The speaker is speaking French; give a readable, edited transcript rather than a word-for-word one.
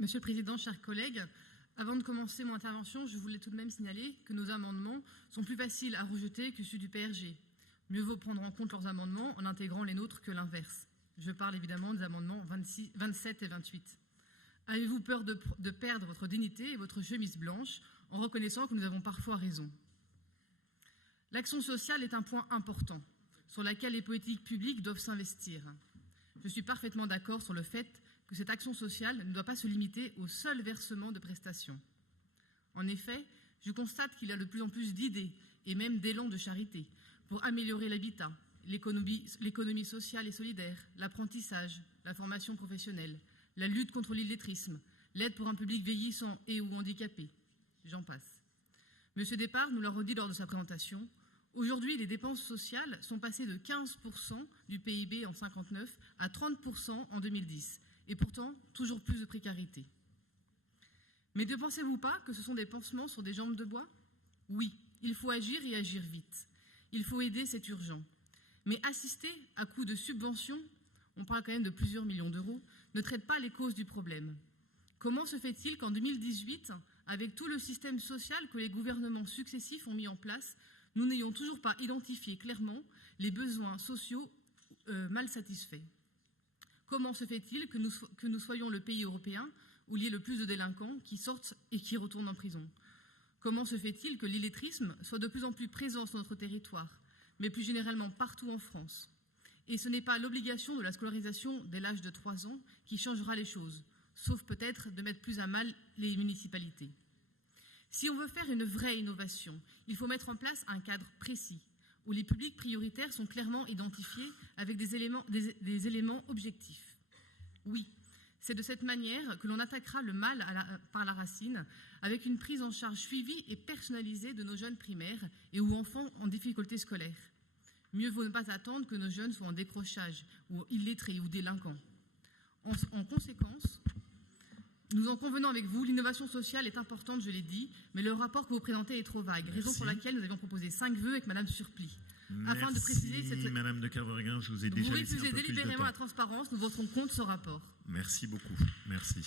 Monsieur le Président, chers collègues, avant de commencer mon intervention, je voulais tout de même signaler que nos amendements sont plus faciles à rejeter que ceux du PRG. Mieux vaut prendre en compte leurs amendements en intégrant les nôtres que l'inverse. Je parle évidemment des amendements 27 et 28. Avez-vous peur de perdre votre dignité et votre chemise blanche en reconnaissant que nous avons parfois raison? L'action sociale est un point important sur lequel les politiques publiques doivent s'investir. Je suis parfaitement d'accord sur le fait que cette action sociale ne doit pas se limiter au seul versement de prestations. En effet, je constate qu'il y a de plus en plus d'idées et même d'élan de charité pour améliorer l'habitat, l'économie sociale et solidaire, l'apprentissage, la formation professionnelle, la lutte contre l'illettrisme, l'aide pour un public vieillissant et ou handicapé. J'en passe. Monsieur Despars nous l'a redit lors de sa présentation. Aujourd'hui, les dépenses sociales sont passées de 15% du PIB en 1959 à 30% en 2010. Et pourtant, toujours plus de précarité. Mais ne pensez-vous pas que ce sont des pansements sur des jambes de bois? Oui, il faut agir et agir vite. Il faut aider, c'est urgent. Mais assister à coups de subventions, on parle quand même de plusieurs millions d'euros, ne traite pas les causes du problème. Comment se fait-il qu'en 2018, avec tout le système social que les gouvernements successifs ont mis en place, nous n'ayons toujours pas identifié clairement les besoins sociaux mal satisfaits? Comment se fait-il que nous soyons le pays européen où il y ait le plus de délinquants qui sortent et qui retournent en prison? Comment se fait-il que l'illettrisme soit de plus en plus présent sur notre territoire, mais plus généralement partout en France? Et ce n'est pas l'obligation de la scolarisation dès l'âge de 3 ans qui changera les choses, sauf peut-être de mettre plus à mal les municipalités. Si on veut faire une vraie innovation, il faut mettre en place un cadre précis, où les publics prioritaires sont clairement identifiés avec des éléments objectifs. Oui, c'est de cette manière que l'on attaquera le mal par la racine, avec une prise en charge suivie et personnalisée de nos jeunes primaires et ou enfants en difficulté scolaire. Mieux vaut ne pas attendre que nos jeunes soient en décrochage, ou illettrés ou délinquants. En conséquence, nous en convenons avec vous, l'innovation sociale est importante, je l'ai dit, mais le rapport que vous présentez est trop vague, raison pour laquelle nous avions proposé 5 vœux avec Madame Surplis. Afin de préciser cette... Madame de Kervorigan, je vous ai déjà laissé un peu plus de temps. Vous refusez délibérément la transparence, nous voterons contre ce rapport. Merci beaucoup. Merci.